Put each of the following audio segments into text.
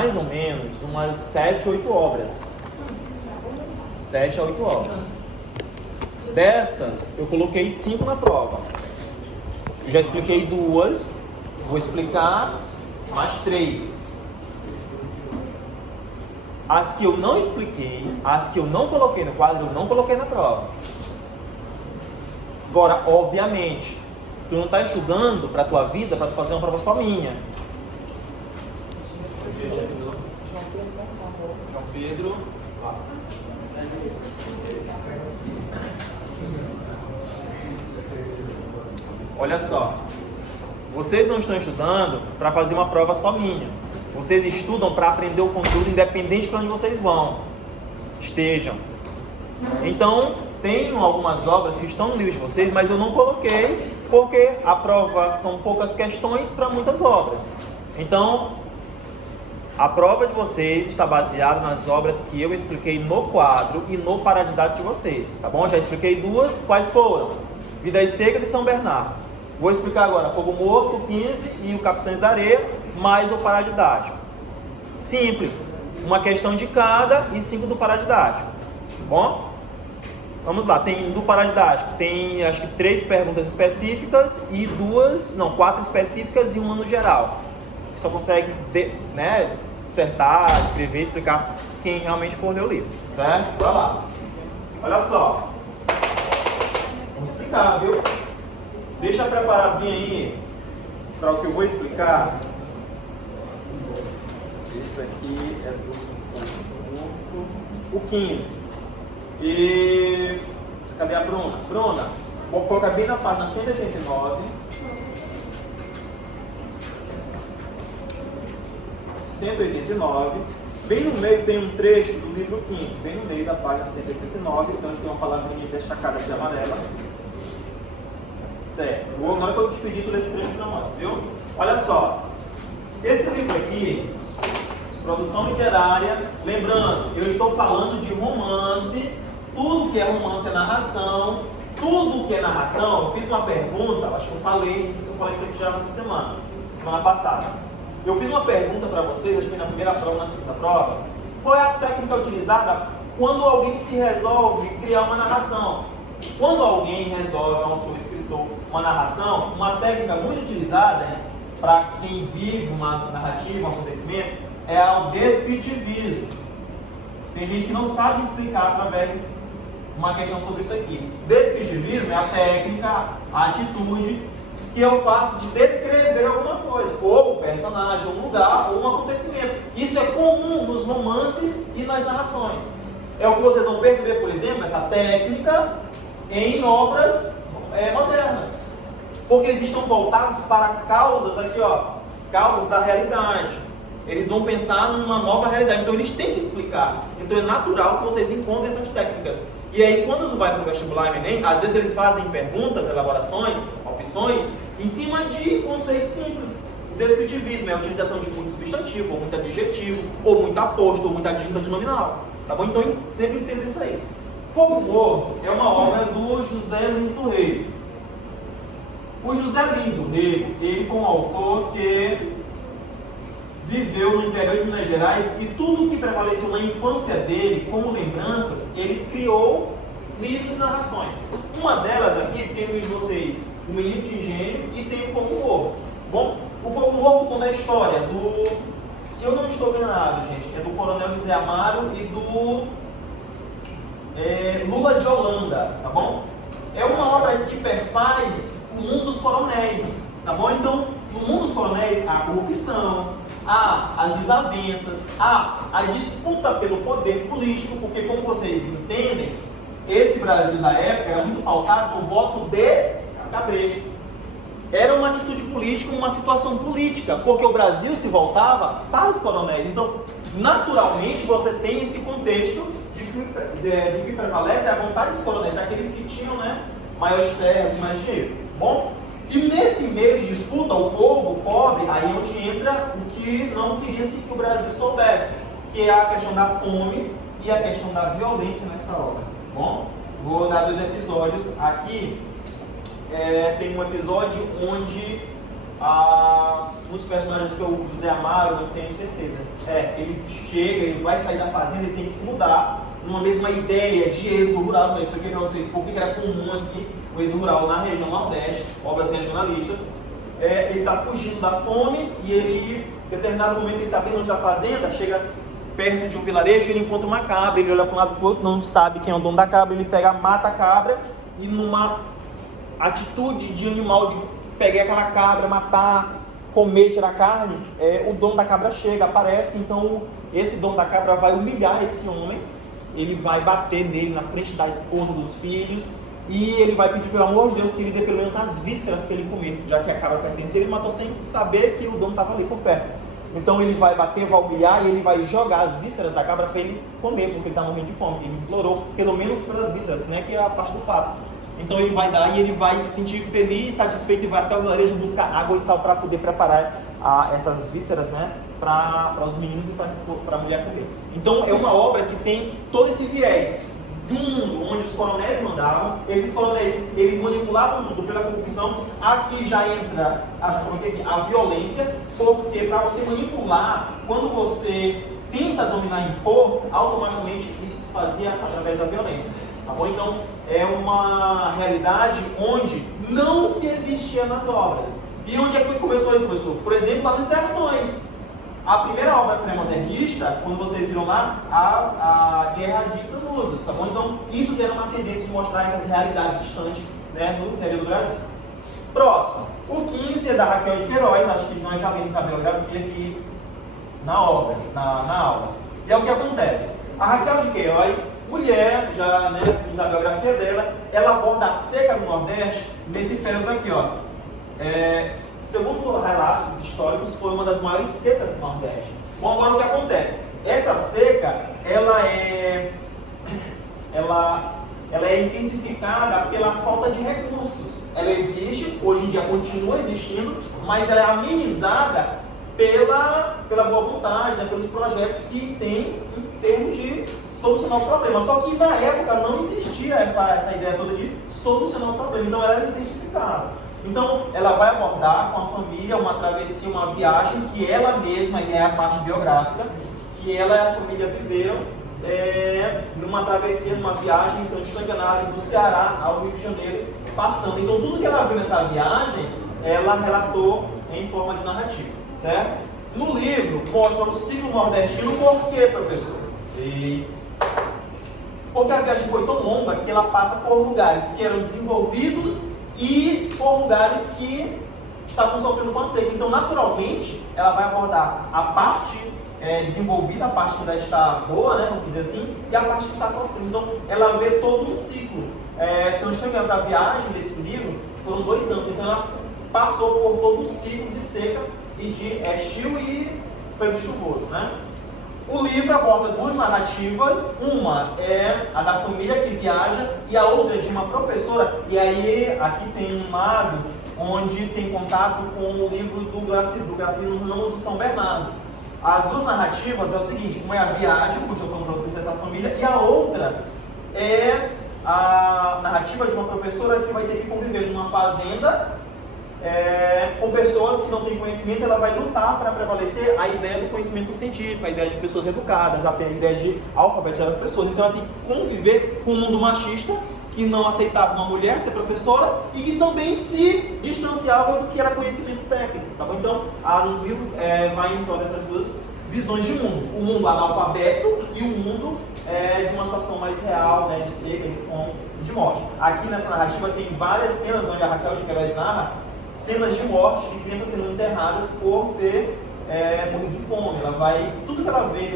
mais ou menos umas 7, 8 obras. 7 a 8 obras. Dessas, eu coloquei 5 na prova. Eu já expliquei 2, vou explicar mais 3. As que eu não expliquei, as que eu não coloquei no quadro, eu não coloquei na prova. Agora, obviamente, tu não está estudando para a tua vida, para tu fazer uma prova só minha. João Pedro. Olha só, vocês não estão estudando para fazer uma prova só minha. Vocês estudam para aprender o conteúdo independente para onde vocês vão. Estejam. Então, tem algumas obras que estão no livro de vocês, mas eu não coloquei porque a prova são poucas questões para muitas obras. Então, a prova de vocês está baseada nas obras que eu expliquei no quadro e no paradidático de vocês, tá bom? Já expliquei 2, quais foram? Vidas Secas e São Bernardo. Vou explicar agora Fogo Morto, 15 e o Capitães da Areia, mais o paradidático. Simples, uma questão de cada e 5 do paradidático, tá bom? Vamos lá, tem do paradidático, tem acho que 3 perguntas específicas e 4 específicas e uma no geral. Que só consegue, dissertar, escrever, explicar quem realmente for ler o livro, certo? Bora lá. Olha só. Vamos explicar, viu? Deixa preparado bem aí para o que eu vou explicar. Esse aqui é o 15. E cadê a Bruna? Bruna, vou colocar bem na página 189. 189. Bem no meio tem um trecho do livro 15, bem no meio da página 189, então tem uma palavrinha destacada de amarela. Certo. Na hora que eu te pedir todo esse trecho para nós, viu? Olha só. Esse livro aqui, produção literária, lembrando, eu estou falando de romance, tudo que é romance é narração, tudo que é narração, eu fiz uma pergunta, acho que eu falei isso aqui já nessa semana passada. Eu fiz uma pergunta para vocês, acho que na primeira prova, na segunda prova, qual é a técnica utilizada quando alguém se resolve criar uma narração? Quando alguém resolve, um autor, escritor, uma narração, uma técnica muito utilizada para quem vive uma narrativa, um acontecimento, é o descritivismo. Tem gente que não sabe explicar através de uma questão sobre isso aqui. Descritivismo é a técnica, a atitude que eu faço de descrever alguma coisa, ou um personagem, ou um lugar, ou um acontecimento. Isso é comum nos romances e nas narrações. É o que vocês vão perceber, por exemplo, essa técnica em obras modernas. Porque eles estão voltados para causas aqui, causas da realidade. Eles vão pensar numa nova realidade, então eles têm que explicar. Então é natural que vocês encontrem essas técnicas. E aí, quando tu vai para o vestibular e Enem, às vezes eles fazem perguntas, elaborações, opções, em cima de conceitos simples. O descritivismo é a utilização de muito substantivo, ou muito adjetivo, ou muito aposto, ou muita adjunta de nominal. Tá bom? Então, sempre entender isso aí. Fogo Morto é uma obra do José Lins do Rego. O José Lins do Rego, ele foi um autor que viveu no interior de Minas Gerais e tudo que prevaleceu na infância dele, como lembranças, ele criou livros e narrações. Uma delas aqui tem no livro de vocês, O Menino de Engenho, e tem o Fogo Morto. Bom, o Fogo Morto conta a história do, se eu não estou enganado, gente, é do Coronel José Amaro e do Lula de Holanda, tá bom? É uma obra que perfaz o mundo dos coronéis, tá bom? Então, no mundo dos coronéis há a corrupção, há as desavenças, há a disputa pelo poder político, porque como vocês entendem, esse Brasil da época era muito pautado no voto de cabresto. Era uma atitude política, uma situação política, porque o Brasil se voltava para os coronéis. Então, naturalmente, você tem esse contexto de que prevalece a vontade dos coronéis, daqueles que tinham maiores terras e mais dinheiro. Bom, e nesse meio de disputa, o povo pobre, aí é onde entra o que não queria-se que o Brasil soubesse, que é a questão da fome e a questão da violência nessa obra. Bom, vou dar 2 episódios aqui. Tem um episódio onde Um dos personagens que o José Amaro, eu não tenho certeza. Ele chega, ele vai sair da fazenda e tem que se mudar numa mesma ideia de êxodo rural. Eu expliquei para vocês por que era comum aqui o êxodo rural na região Nordeste, obras regionalistas. Ele está fugindo da fome e ele, em determinado momento, ele está bem longe da fazenda, chega perto de um vilarejo e ele encontra uma cabra. Ele olha para um lado e para o outro, não sabe quem é o dono da cabra, ele pega, mata a cabra e numa atitude de animal de pegar aquela cabra, matar, comer, tirar carne, o dono da cabra chega, aparece. Então esse dono da cabra vai humilhar esse homem, ele vai bater nele na frente da esposa, dos filhos, e ele vai pedir pelo amor de Deus que ele dê pelo menos as vísceras para ele comer, já que a cabra pertence a ele, ele matou sem saber que o dono estava ali por perto. Então ele vai bater, vai humilhar e ele vai jogar as vísceras da cabra para ele comer, porque ele está morrendo de fome. Ele implorou pelo menos pelas vísceras, né, que é a parte do fato. Então ele vai dar e ele vai se sentir feliz, satisfeito, e vai até o vilarejo buscar água e sal para poder preparar essas vísceras, né, para os meninos e para a mulher comer. Então é uma obra que tem todo esse viés de um mundo onde os coronéis mandavam. Esses coronéis, eles manipulavam tudo pela corrupção. Aqui já entra, já coloquei aqui, a violência, porque para você manipular, quando você tenta dominar e impor, automaticamente isso se fazia através da violência. Tá bom? Então, é uma realidade onde não se existia nas obras. E onde é que começou isso, professor? Por exemplo, lá nos Sertões. A primeira obra pré-modernista, quando vocês viram lá, a Guerra de Canudos, tá bom? Então, isso gera uma tendência de mostrar essas realidades distantes, né, no interior do Brasil. Próximo. O 15 é da Raquel de Queiroz. Acho que nós já lemos a biografia aqui na obra, na aula. E é o que acontece. A Raquel de Queiroz, mulher, já, né, fiz a biografia dela, ela aborda a seca do Nordeste nesse período aqui, ó. Segundo relatos históricos, foi uma das maiores secas do Nordeste. Bom, agora o que acontece? Essa seca, ela é intensificada pela falta de recursos. Ela existe, hoje em dia continua existindo, mas ela é amenizada pela boa vontade, né, pelos projetos que tem em termos de solucionar o problema. Só que na época não existia essa ideia toda de solucionar o problema, então ela era intensificada. Então ela vai abordar com a família uma travessia, uma viagem que ela mesma, e é a parte biográfica, que ela e a família viveram numa travessia, numa viagem, se eu não estou enganado, do Ceará ao Rio de Janeiro, passando. Então tudo que ela viu nessa viagem, ela relatou em forma de narrativa, certo? No livro mostra o ciclo nordestino. Por quê, professor? Porque a viagem foi tão longa que ela passa por lugares que eram desenvolvidos e por lugares que estavam sofrendo com a seca. Então, naturalmente, ela vai abordar a parte desenvolvida, a parte que ainda está boa, né, vamos dizer assim, e a parte que está sofrendo. Então, ela vê todo um ciclo. Se eu não estou enganado, da viagem desse livro, foram 2 anos. Então, ela passou por todo um ciclo de seca e de estio e período chuvoso, né? O livro aborda 2 narrativas, uma é a da família que viaja e a outra é de uma professora. E aí, aqui tem um lado onde tem contato com o livro do Gracilino Ramos do São Bernardo. As 2 narrativas é o seguinte: uma é a viagem, como eu estou falando para vocês, dessa família, e a outra é a narrativa de uma professora que vai ter que conviver numa fazenda com pessoas que não têm conhecimento. Ela vai lutar para prevalecer a ideia do conhecimento científico, a ideia de pessoas educadas, a ideia de alfabetizar as pessoas. Então ela tem que conviver com um mundo machista que não aceitava uma mulher ser professora e que também se distanciava do que era conhecimento técnico. Tá bom? Então, no livro vai em todas essas 2 visões de mundo. O mundo analfabeto e o mundo de uma situação mais real, né, de seca, de fome, de morte. Aqui nessa narrativa tem várias cenas onde a Raquel de Queiroz narra cenas de morte, de crianças sendo enterradas por ter morrido de fome. Ela vai, tudo que ela vê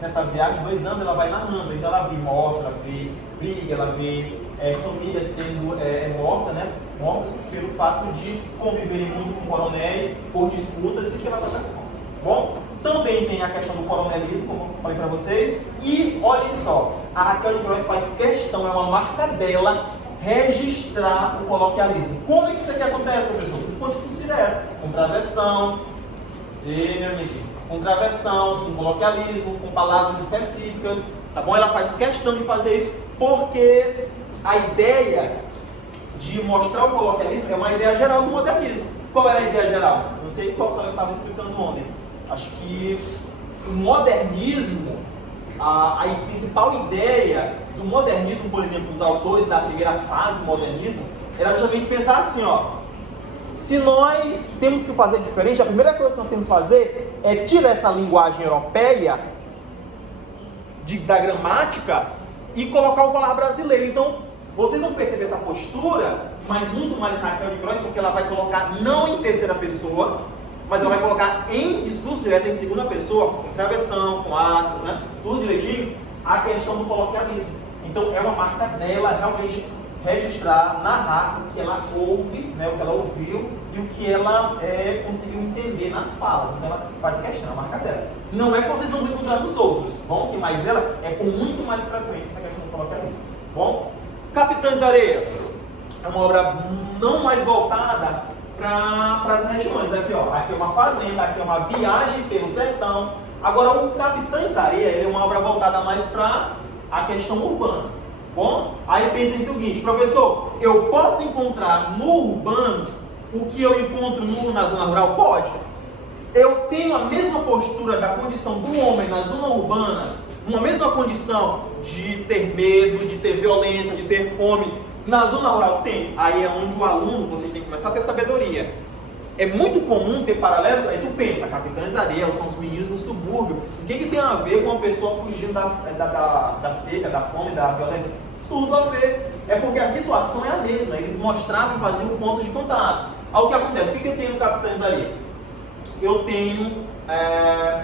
nessa viagem, 2 anos, ela vai narrando. Então ela vê morte, ela vê briga, ela vê famílias sendo mortas pelo fato de conviverem muito com coronéis, por disputas e pela própria fome. Bom, também tem a questão do coronelismo, como eu falei para vocês. E olhem só, a Raquel de Queiroz faz questão, é uma marca dela, registrar o coloquialismo. Como é que isso aqui acontece, professor? Com discurso direto, com travessão, com travessão, com coloquialismo, com palavras específicas, tá bom? Ela faz questão de fazer isso porque a ideia de mostrar o coloquialismo é uma ideia geral do modernismo. qual era a ideia geral? Não sei qual só eu estava explicando ontem. Acho que o modernismo, a principal ideia do modernismo, por exemplo, os autores da primeira fase do modernismo, era justamente pensar assim, ó. Se nós temos que fazer diferente, a primeira coisa que nós temos que fazer é tirar essa linguagem europeia da gramática e colocar o falar brasileiro. Então, vocês vão perceber essa postura, mas muito mais Raquel de Croix, porque ela vai colocar não em terceira pessoa, mas ela vai colocar em discurso direto em segunda pessoa, com travessão, com aspas, né? Tudo direitinho, a questão do coloquialismo. Então, é uma marca dela realmente registrar, narrar o que ela ouve, né, o que ela ouviu e o que ela conseguiu entender nas falas. Então ela faz questão, a marca dela. Não é que vocês não vão encontrar nos outros, vão sim, mas dela é com muito mais frequência essa questão do coloquialismo. Bom, Capitães da Areia é uma obra não mais voltada para as regiões. Aqui, ó, aqui é uma fazenda, aqui é uma viagem pelo sertão. Agora o Capitães da Areia ele é uma obra voltada mais para a questão urbana. Bom, aí pensem o seguinte, professor, eu posso encontrar no urbano o que eu encontro na zona rural? Pode. Eu tenho a mesma postura da condição do homem na zona urbana, uma mesma condição de ter medo, de ter violência, de ter fome, na zona rural? Tem. Aí é onde o aluno, vocês têm que começar a ter sabedoria. É muito comum ter paralelo, aí tu pensa, Capitães da Areia, são os meninos do subúrbio. O que tem a ver com uma pessoa fugindo da seca, da fome, da violência? Tudo a ver. É porque a situação é a mesma. Eles mostravam e faziam pontos de contato. Aí o que acontece? O que eu tenho no Capitães da Areia? Eu tenho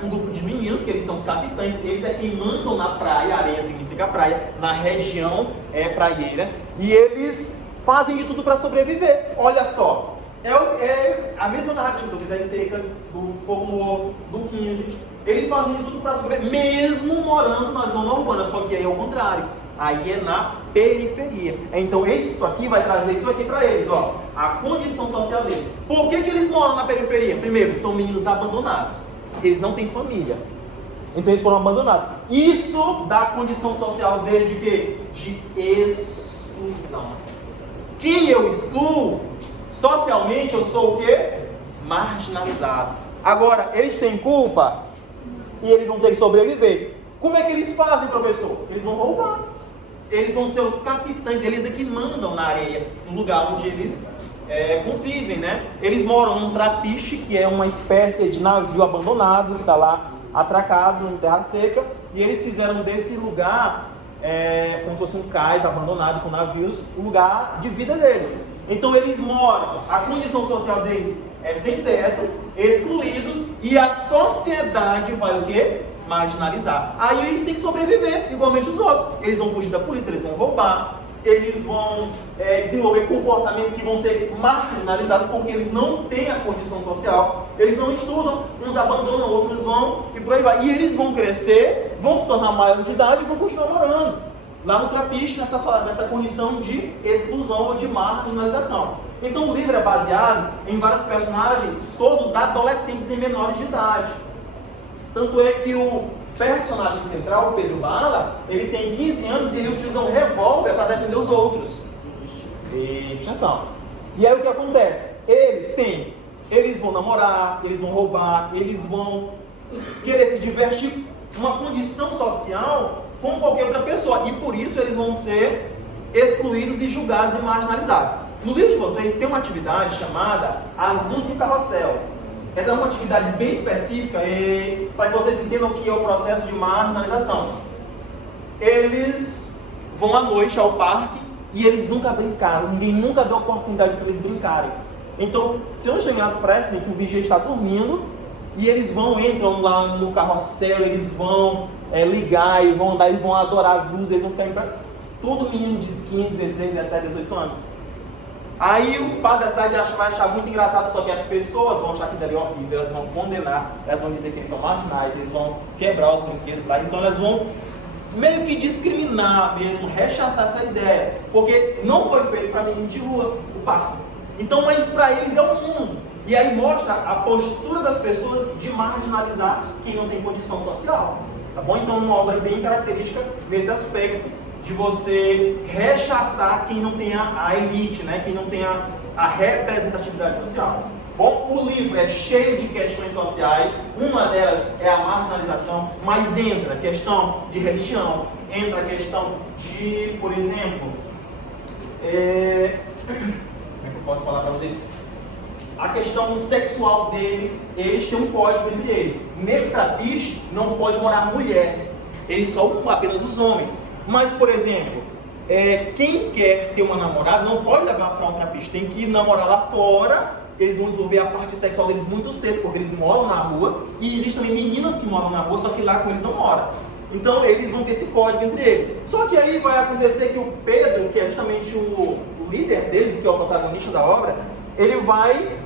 um grupo de meninos, que eles são os capitães, eles é quem mandam na praia, areia significa praia, na região praieira, e eles fazem de tudo para sobreviver. Olha só, é a mesma narrativa do Vidas Secas, do Fogo no Ovo, do 15, eles fazem de tudo para sobreviver, mesmo morando na zona urbana, só que aí é o contrário. Aí é na periferia. Então isso aqui vai trazer isso aqui para eles, ó, a condição social deles. Por que eles moram na periferia? Primeiro, são meninos abandonados. Eles não têm família. Então eles foram abandonados. Isso dá a condição social deles de quê? De exclusão. Quem eu excluo, socialmente eu sou o quê? Marginalizado. Agora, eles têm culpa e eles vão ter que sobreviver. Como é que eles fazem, professor? Eles vão roubar. Eles vão ser os capitães, eles é que mandam na areia, no lugar onde eles convivem, né? Eles moram num trapiche, que é uma espécie de navio abandonado, que está lá atracado em terra seca, e eles fizeram desse lugar, como se fosse um cais abandonado com navios, o lugar de vida deles. Então eles moram, a condição social deles é sem teto, excluídos, e a sociedade vai o quê? Marginalizar. Aí eles têm que sobreviver, igualmente os outros. Eles vão fugir da polícia, eles vão roubar, eles vão desenvolver comportamentos que vão ser marginalizados porque eles não têm a condição social, eles não estudam, uns abandonam, outros vão, e por aí vai. E eles vão crescer, vão se tornar maiores de idade e vão continuar morando lá no trapiche, nessa condição de exclusão ou de marginalização. Então o livro é baseado em vários personagens, todos adolescentes e menores de idade. Tanto é que o personagem central, o Pedro Bala, ele tem 15 anos e ele utiliza um revólver para defender os outros. E atenção. E aí o que acontece? Eles vão namorar, eles vão roubar, eles vão querer se divertir, uma condição social como qualquer outra pessoa. E por isso eles vão ser excluídos e julgados e marginalizados. No livro de vocês tem uma atividade chamada As Luzes em Carrossel. Essa é uma atividade bem específica para que vocês entendam o que é o processo de marginalização. Eles vão à noite ao parque e eles nunca brincaram, ninguém nunca deu oportunidade para eles brincarem. Então, se eu não estou enganado, parece que o vigia está dormindo e eles entram lá no carrossel, eles vão ligar e vão andar, e vão adorar as luzes, eles vão ficar em... Todo menino de 15, 16, 17, 18 anos. Aí o padre da cidade vai achar muito engraçado, só que as pessoas vão achar que dali é horrível, elas vão condenar, elas vão dizer que eles são marginais, eles vão quebrar os brinquedos lá, então elas vão meio que discriminar mesmo, rechaçar essa ideia, porque não foi feito para menino de rua, o parque. Então, mas para eles é o mundo. E aí mostra a postura das pessoas de marginalizar quem não tem condição social, tá bom? Então uma obra bem característica nesse aspecto, de você rechaçar quem não tem a elite, né? Quem não tem a representatividade social. Bom, o livro é cheio de questões sociais, uma delas é a marginalização, mas entra a questão de religião, entra a questão de, por exemplo, como é que eu posso falar para vocês? A questão sexual deles, eles têm um código entre eles. Nesse trapiche não pode morar mulher, eles só apenas os homens. Mas, por exemplo, quem quer ter uma namorada não pode levar para um trapiche, tem que namorar lá fora. Eles vão desenvolver a parte sexual deles muito cedo, porque eles moram na rua, e existem também meninas que moram na rua, só que lá com eles não moram. Então eles vão ter esse código entre eles. Só que aí vai acontecer que o Pedro, que é justamente o líder deles, que é o protagonista da obra, ele vai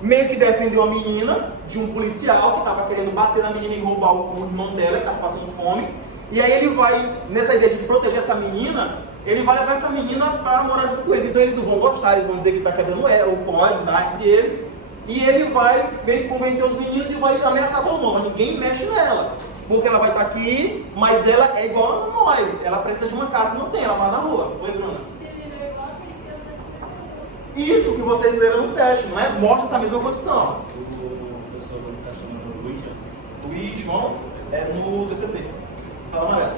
meio que defender uma menina de um policial que estava querendo bater na menina e roubar o irmão dela, que estava passando fome. E aí ele vai, nessa ideia de proteger essa menina, ele vai levar essa menina para morar junto com eles. Então eles não vão gostar, eles vão dizer que ele está quebrando o código entre eles. E ele vai meio que convencer os meninos e vai ameaçar todo mundo. Mas ninguém mexe nela. Porque ela vai estar aqui, mas ela é igual a nós. Ela precisa de uma casa, não tem, ela mora na rua. Oi, Bruna. Isso que vocês leram no sétimo, né? Mostra essa mesma condição. O professor está chamando Luiz. Luiz, João, é no TCP. Sala amarela.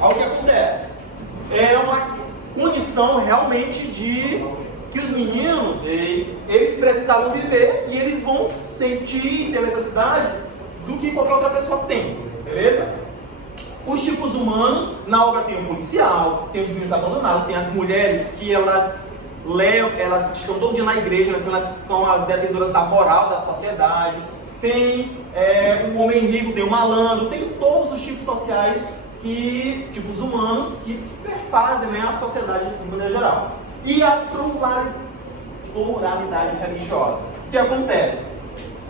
Aí o que acontece? É uma condição realmente de que os meninos, eles precisavam viver e eles vão sentir e ter necessidade do que qualquer outra pessoa tem, beleza? Os tipos humanos, na obra tem o policial, tem os meninos abandonados, tem as mulheres que elas estão todo dia na igreja, né? Então elas são as detentoras da moral da sociedade, tem o homem rico, tem o malandro, tem todos os tipos sociais, tipos humanos que perfazem, né, a sociedade de maneira geral. E a pluralidade religiosa. O que acontece?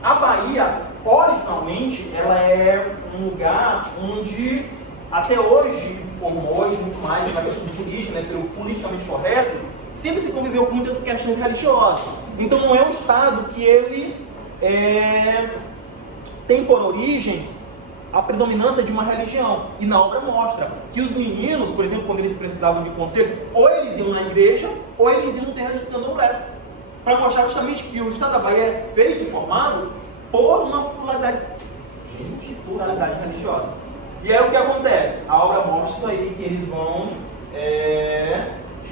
A Bahia, originalmente, ela é um lugar onde, até hoje, como hoje, muito mais na questão de política, né, pelo politicamente correto, sempre se conviveu com muitas questões religiosas. Então não é um estado que ele tem por origem a predominância de uma religião. E na obra mostra que os meninos, por exemplo, quando eles precisavam de conselhos, ou eles iam na igreja, ou eles iam no terreiro de candomblé. Para mostrar justamente que o estado da Bahia é feito e formado por uma pluralidade religiosa. E aí o que acontece? A obra mostra isso aí, que eles vão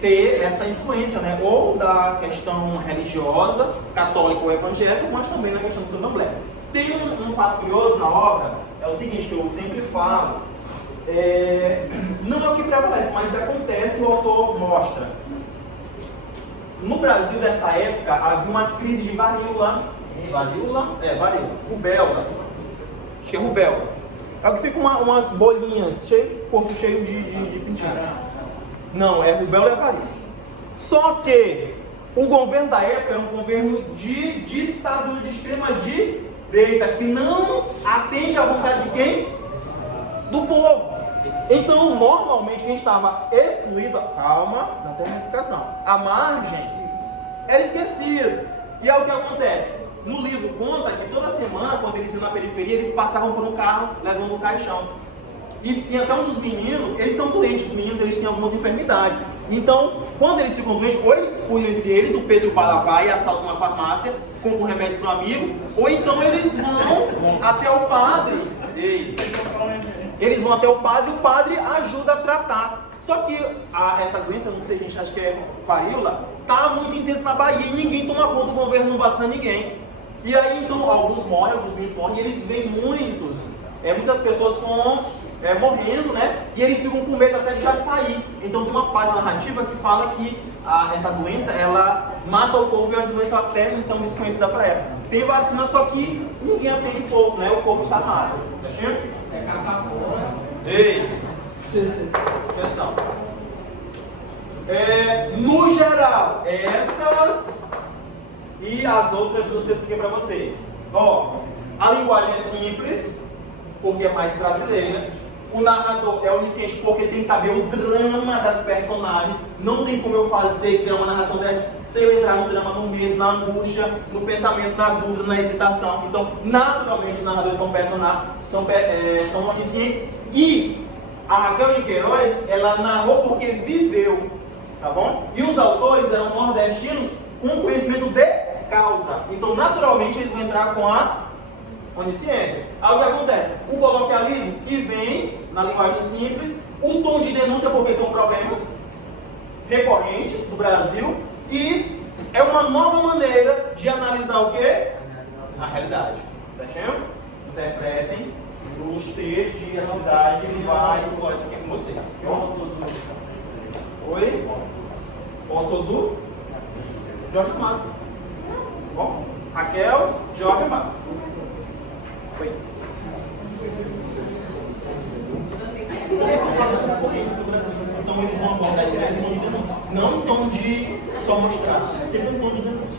ter essa influência, né? Ou da questão religiosa, católica ou evangélica, mas também na questão do candomblé. Tem um fato curioso na obra, é o seguinte, que eu sempre falo, não é o que prevalece, mas acontece e o autor mostra. No Brasil dessa época havia uma crise de varíola, rubéola, acho que é rubéola. É o que fica umas bolinhas, corpo cheio de pintinhos. Não, é rubéola e varíola. Só que o governo da época era um governo de ditadura de extrema direita, que não atende à vontade de quem? Do povo. Então, normalmente, quem estava excluído, calma, não tem explicação, a margem era esquecido. E é o que acontece. No livro conta que toda semana, quando eles iam na periferia, eles passavam por um carro levando um caixão. E até um dos meninos, eles são doentes, os meninos eles têm algumas enfermidades. Então, quando eles ficam doentes, ou eles cuidam entre eles, o Pedro para vai e assalta uma farmácia, compra um remédio para um amigo, ou então eles vão até o padre. Eles vão até o padre e o padre ajuda a tratar. Só que essa doença, não sei, a gente acha que é varíola, está muito intensa na Bahia e ninguém toma conta, o governo não vacina ninguém. E aí, então, alguns morrem, alguns meninos morrem, e eles veem muitas pessoas morrendo, né? E eles ficam com medo até de já sair. Então tem uma parte da narrativa que fala que essa doença, ela mata o povo e é uma doença até então desconhecida para ela. Tem vacina, só que ninguém atende o povo, né? O povo está na área. Certinho? Ei! Atenção. No geral, essas e as outras duas que eu expliquei para vocês. Ó, a linguagem é simples, porque é mais brasileira. O narrador é onisciente porque tem que saber o drama das personagens. Não tem como eu criar uma narração dessa sem eu entrar no drama, no medo, na angústia, no pensamento, na dúvida, na hesitação. Então, naturalmente, os narradores são oniscientes. E a Raquel de Queiroz, ela narrou porque viveu, tá bom? E os autores eram nordestinos com conhecimento de causa. Então, naturalmente, eles vão entrar com a onisciência. Aí o que acontece? O coloquialismo, que vem na linguagem simples, o tom de denúncia, porque são problemas recorrentes do Brasil, e é uma nova maneira de analisar o quê? A realidade. Certinho? Interpretem os textos de atividade, ele vai explorar isso aqui com vocês. Oi? Autor do Jorge Amado. Bom? Raquel, Jorge Amado. Oi. Eles são problemas recorrentes do Brasil. Então eles vão abordar isso em tom de denúncia. Não em tom de só mostrar. É sempre em tom de denúncia.